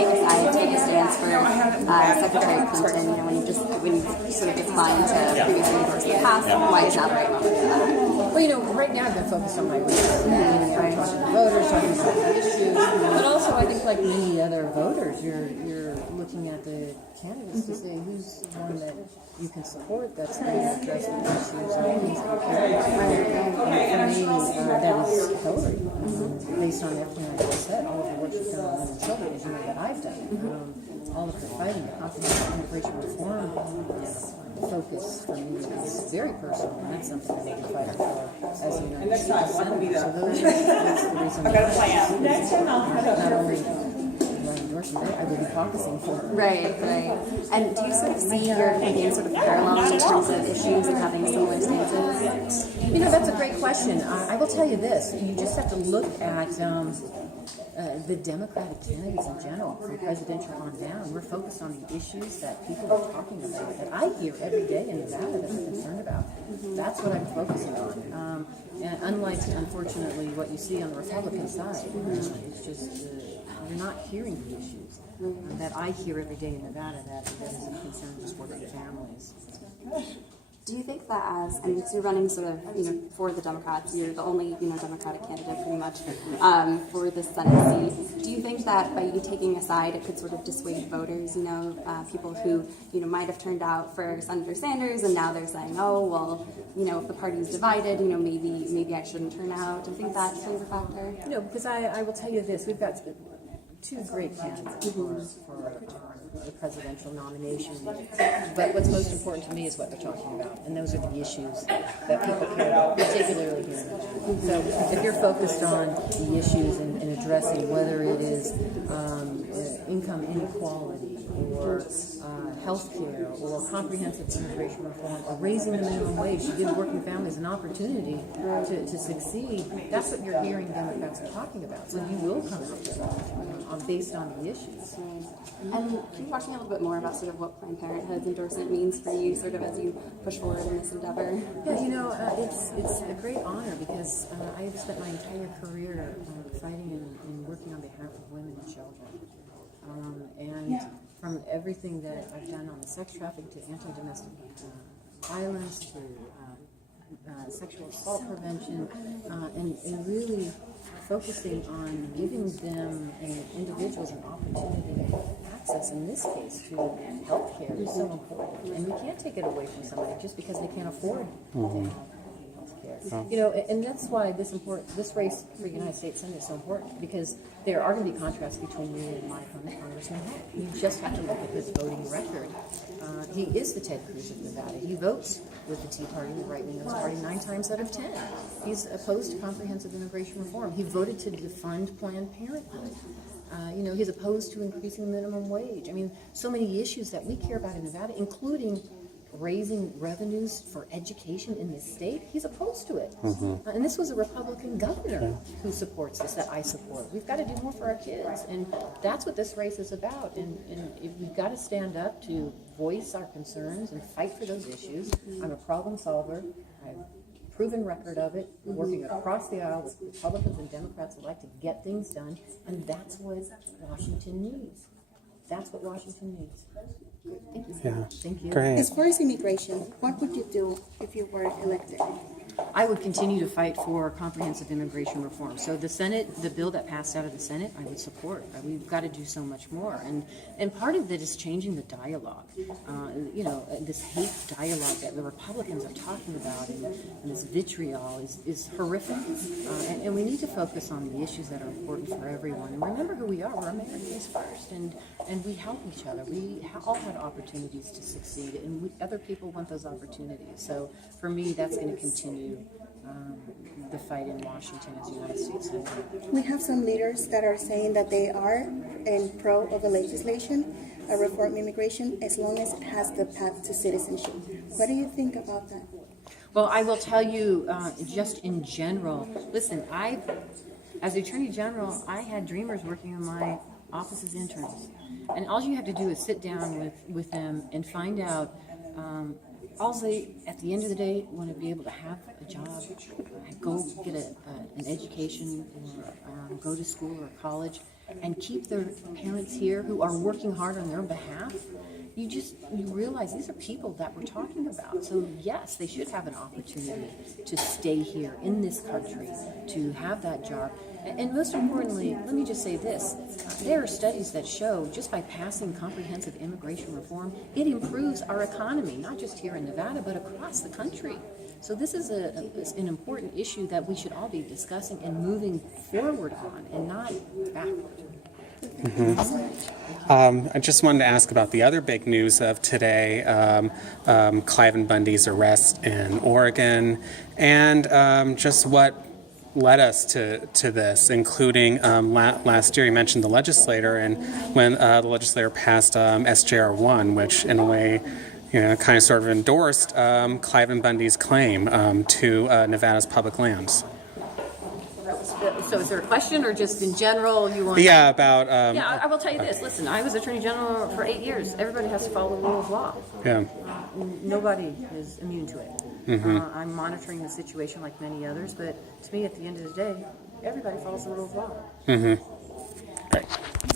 take a side, take a stance for Secretary Clinton, when you sort of declined to previously endorse the past, why is that right? Well, right now I've been focused on my research. I'm talking to voters, talking about the issues, but also I think like many other voters, you're looking at the candidates to say who's the one that you can support that's going to address the issues and things that you care about. And for me, that is Hillary. Based on everything I just said, all of the work she's done on women and children is that I've done. All of the fighting, the comprehensive immigration reform focus for me is very personal, and that's something I need to fight for as a United States Senator. So that's the reason not only endorsing it, I will be caucusing for it. Right. And do you sort of see your campaign sort of parallel in terms of issues and having similar stances? That's a great question. I will tell you this. You just have to look at the Democratic candidates in general, from presidential on down. We're focused on the issues that people are talking about, that I hear every day in Nevada that they're concerned about. That's what I'm focusing on. And unlike, unfortunately, what you see on the Republican side, it's just you're not hearing the issues that I hear every day in Nevada that is a concern just for their families. Do you think that so you're running sort of, for the Democrats, you're the only, Democratic candidate pretty much for the Senate seat. Do you think that by you taking a side, it could sort of dissuade voters, people who, might have turned out for Senator Sanders and now they're saying, oh, well, if the party's divided, maybe I shouldn't turn out. Do you think that plays a factor? No, because I will tell you this. We've got two great candidates for the presidential nomination. But what's most important to me is what they're talking about, and those are the issues that people care about, particularly here in Nevada. So if you're focused on the issues and addressing whether it is income inequality or health care or comprehensive immigration reform or raising the minimum wage to give working families an opportunity to succeed, that's what you're hearing Democrats are talking about. So you will come out with that based on the issues. And can you talk to me a little bit more about sort of what Planned Parenthood's endorsement means for you, sort of as you push forward in this endeavor? Yeah, it's a great honor because I have spent my entire career fighting and working on behalf of women and children. From everything that I've done on the sex trafficking to anti-domestic violence to sexual assault prevention, and really focusing on giving them and individuals an opportunity to have access, in this case, to health care is so important. And we can't take it away from somebody just because they can't afford to have health care. And that's why this race for the United States Senate is so important, because there are going to be contrasts between me and my Congressman Heck. You just have to look at his voting record. He is the Ted Cruz of Nevada. He votes with the Tea Party, the right-wing party, 9 times out of 10. He's opposed to comprehensive immigration reform. He voted to defund Planned Parenthood. He's opposed to increasing the minimum wage. I mean, so many issues that we care about in Nevada, including raising revenues for education in this state. He's opposed to it. And this was a Republican governor who supports this, that I support. We've got to do more for our kids. And that's what this race is about. And we've got to stand up to voice our concerns and fight for those issues. I'm a problem solver. I've proven record of it, working across the aisle with Republicans and Democrats alike to get things done. And that's what Washington needs. That's what Washington needs. Thank you. Yeah. Thank you. Great. As far as immigration, what would you do if you were elected? I would continue to fight for comprehensive immigration reform. So the Senate, the bill that passed out of the Senate, I would support. We've got to do so much more. And part of it is changing the dialogue. This hate dialogue that the Republicans are talking about and this vitriol is horrific. And we need to focus on the issues that are important for everyone. And remember who we are. We're Americans first. And we help each other. We all have opportunities to succeed. And other people want those opportunities. So for me, that's going to continue the fight in Washington as United States Senator. We have some leaders that are saying that they are in pro of the legislation, a reform immigration, as long as it has the path to citizenship. What do you think about that? Well, I will tell you, just in general, listen, as the Attorney General, I had Dreamers working in my office as interns. And all you have to do is sit down with them and find out all they, at the end of the day, want to be able to have a job, go get an education, or go to school or college. and keep their parents here who are working hard on their behalf, you realize these are people that we're talking about. So yes, they should have an opportunity to stay here in this country, to have that job. And most importantly, let me just say this. There are studies that show just by passing comprehensive immigration reform, it improves our economy, not just here in Nevada, but across the country. So this is an important issue that we should all be discussing and moving forward on and not backward. I just wanted to ask about the other big news of today, Cliven Bundy's arrest in Oregon, and just what led us to this, including last year you mentioned the legislator, and when the legislator passed SJR 1, which in a way kind of sort of endorsed Cliven Bundy's claim to Nevada's public lands. So is there a question or just in general you want? Yeah, about... I will tell you this. Listen, I was Attorney General for 8 years. Everybody has to follow the rule of law. Yeah. Nobody is immune to it. Mm-hmm. I'm monitoring the situation like many others, but to me, at the end of the day, everybody follows the rule of law. Mm-hmm. Right.